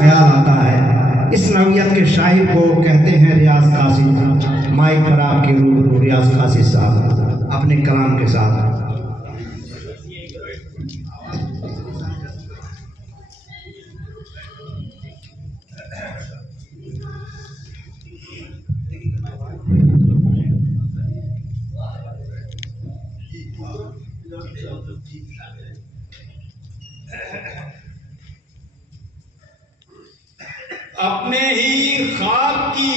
ख्याल आता है। इस नवियत के शायर को कहते हैं रियाज कासिम। माइक पर आपके रूबरू रियाज कासिम साहब अपने कलाम के साथ। अपने ही ख्वाब की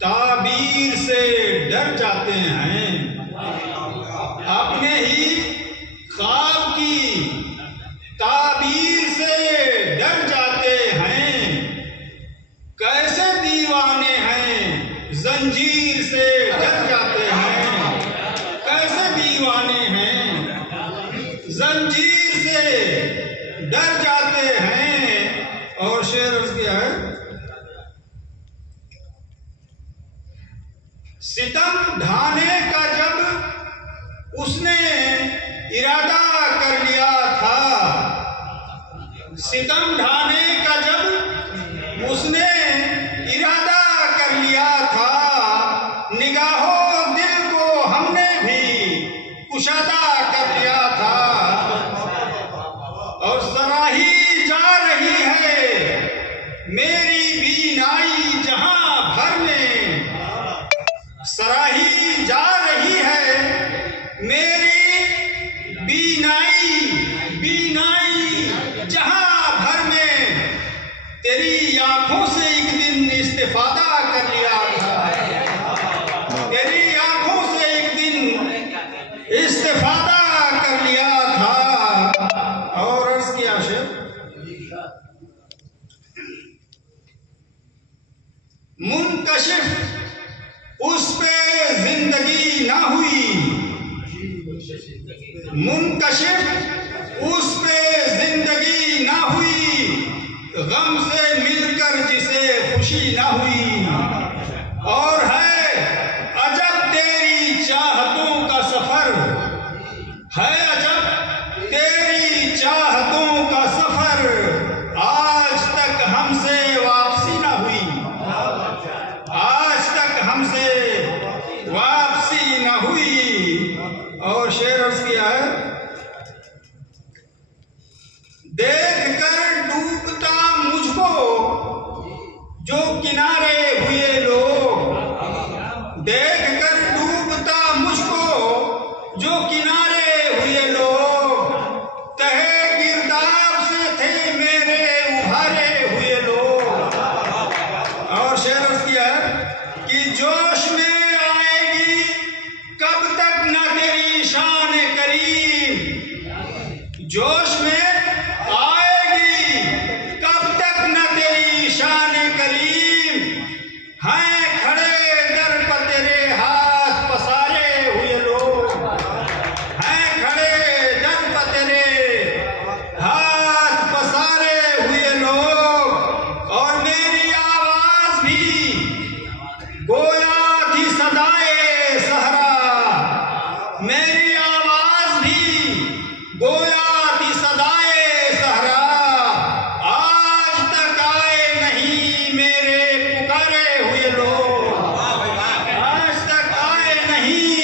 ताबीर से डर जाते हैं, अपने ही ख्वाब की ताबीर से डर जाते हैं। कैसे दीवाने हैं जंजीर से डर जाते हैं, कैसे दीवाने हैं जंजीर से डर जाते हैं। और शेर अर्ज किया है, सितम ढाने का जब उसने इरादा कर लिया था, सितम ढाने का जब उसने इरादा कर लिया था, निगाहों दिल को हमने भी कुशादा कर लिया था। और सराही जा रही है मेरी बीनाई जहां भर में, सराही जा रही है मेरी बीनाई जहां भर में। तेरी आंखों से एक दिन इस्तिफादा कर लिया था, तेरी आंखों से एक दिन इस्तिफादा कर लिया था। और अर्ज किया शेर, मुनकशिफ उस पे जिंदगी ना हुई, मुनकशिफ उस पे जिंदगी ना हुई, गम से मिलकर जिसे खुशी ना हुई। और है अजब तेरी चाहतों का सफर, है अजब तेरी चाहतों का सफर, आज तक हमसे वापसी ना हुई, आज तक हमसे वापसी न हुई। और शेर अर्ज किया है, देख कर डूबता मुझको जो किनारे हुए लोग, देख कर डूबता मुझको जो किनारे हुए लोग, तहे गिरदार से थे मेरे उभारे हुए लोग। और शेर अर्ज किया है कि जोश में आएगी कब तक न तेरी शान करीम, जोश में आएगी कब तक न तेरी शान करीम। हैं खड़े दर पर तेरे हाथ पसारे हुए लोग, हैं खड़े दर पर तेरे हाथ पसारे हुए लोग। और मेरी आवाज भी गोया थी सदाए सहरा, मेरी आवाज भी गोया थी सदाए सहरा। आज तक आए नहीं मेरे पुकारे हुए लोग, आज तक आए नहीं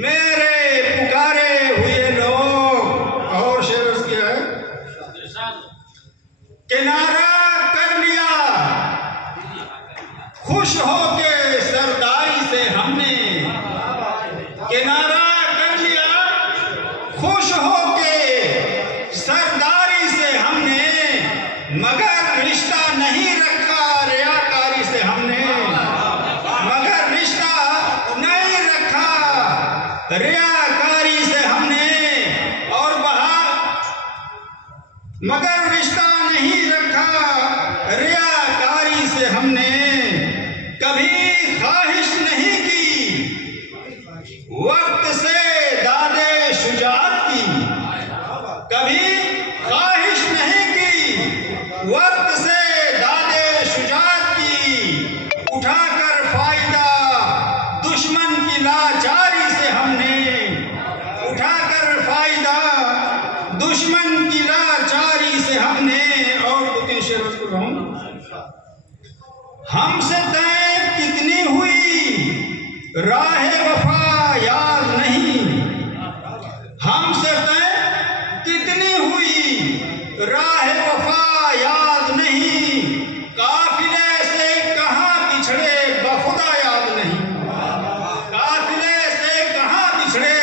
मेरे पुकारे हुए लोग। और शेर अर्ज किया है, किनारा कर लिया खुश होके सरदारी से हमने, किनारा कर लिया खुश होके सरदारी से हमने, मगर रिश्ता नहीं रखा रियाकारी से हमने, मगर रिश्ता नहीं रखा रियाकारी से हमने। और मगर रिश्ता नहीं रखा रियाकारी से हमने, कभी ख्वाहिश नहीं की वक्त से दादे शुजात की, कभी ख्वाहिश नहीं की वक्त रहा हूं। हमसे तय कितनी हुई राह वफा याद नहीं, हमसे तय कितनी हुई राह वफा याद नहीं, काफिले से कहां पिछड़े बखुदा याद नहीं, काफिले से कहां पिछड़े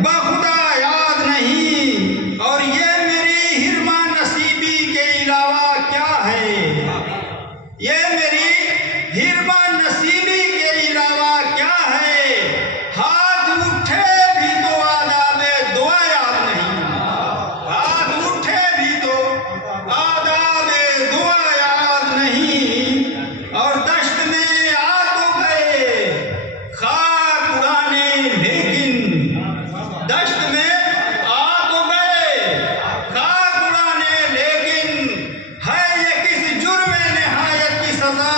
बखुदा याद नहीं। और ये मेरी हिरमा नसीबी के अलावा क्या है, ये मेरी हिरमा नसीबी के अलावा क्या है। हाथ उठे भी तो आदाबे दुआ याद नहीं, हाथ उठे भी तो आदाबे दुआ याद नहीं। और दश्त में आ तो गए खाक उड़ाने लेकिन, दश्त में आ तो गए खाक उड़ाने लेकिन, है ये किस जुर्म निहायत की सजा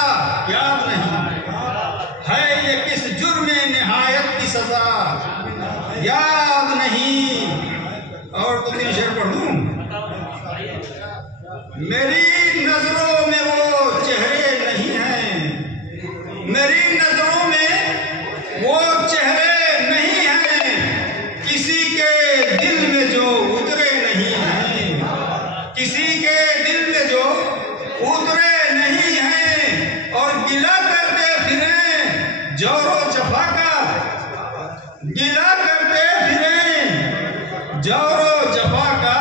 याद नहीं, है ये किस जुर्म निहायत की सजा याद नहीं। और तो तीन शेर पढ़ दूं। मेरी नजरों में वो चेहरे नहीं हैं, मेरी नजरों में वो चेहरे नहीं हैं, किसी के दिल में जो उतरे नहीं हैं, किसी के दिल में जो उतरे नहीं हैं। और गिला करते फिरें जोरो जफा का, गिला करते फिरें जोरो जफा का,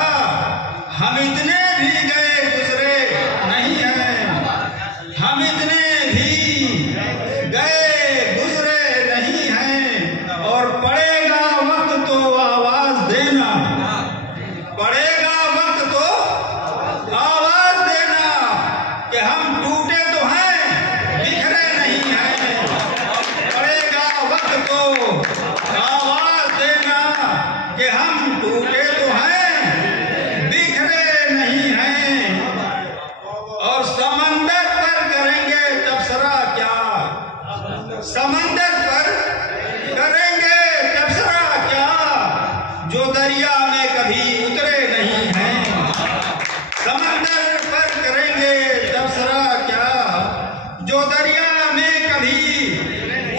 हम इतने भी गए गुजरे नहीं हैं, हम इतने भी गए गुजरे नहीं हैं। और पड़ेगा वक्त तो आवाज देना, पड़ेगा वक्त तो आवाज देना, कि हम टूटे तो हैं बिखरे नहीं हैं। पड़ेगा वक्त तो आवाज देना, कि हम टूटे तो हैं बिखरे नहीं हैं। और समंदर पर करेंगे तबसरा क्या, समंदर पर करेंगे तबसरा क्या, जो दरिया में कभी उतरे नहीं हैं। समंदर पर करेंगे तबसरा क्या, जो दरिया में कभी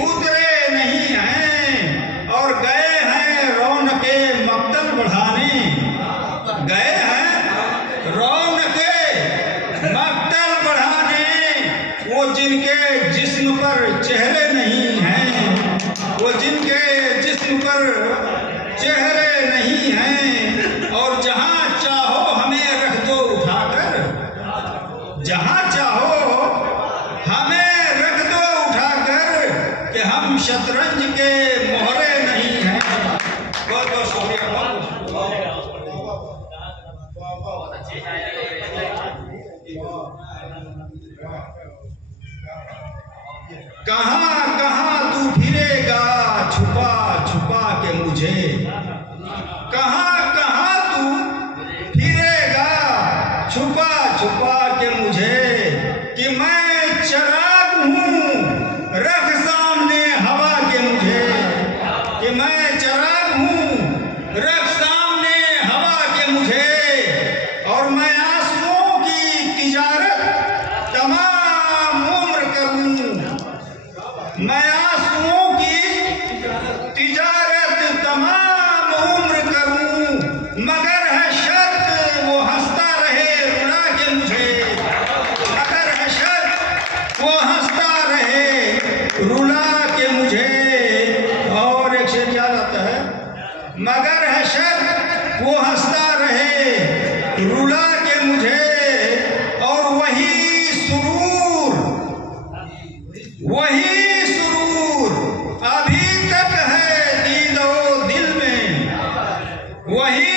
उतरे नहीं हैं। और गए हैं रौनके मक्तल बढ़ाने, गए हैं रौनके मक्तल बढ़ाने, वो जिनके जिस्म पर चेहरे नहीं हैं, वो जिनके जिस्म पर चेहरे नहीं हैं। और जहां चाहो हमें रख दो उठाकर, जहां चाहो हमें रख दो उठाकर, कि हम शतरंज के मोहरे नहीं हैं। बहुत बहुत शुक्रिया। कहां कहां तू फिरेगा छुपा छुपा के मुझे, कहां कहां तू फिरेगा छुपा छुपा के मुझे, कि मैं चराग हूं रख सामने हवा के मुझे, कि मैं चराग हूं रख सामने हवा के मुझे। और मैं आंसुओं की तिजारत तमाम उम्र करूं, मैं आंसुओं की तिजारत तमाम उम्र करूं, मगर है शर्त वो हंसता रहे रुला के मुझे, मगर है शर्त वो हंसता रहे रुला के मुझे। और एक शेर याद आता है, मगर है शर्त वो हंसता रहे रुला के मुझे। और वही सुरूर, वही सुरूर अभी तक है दीदो दिल में, वही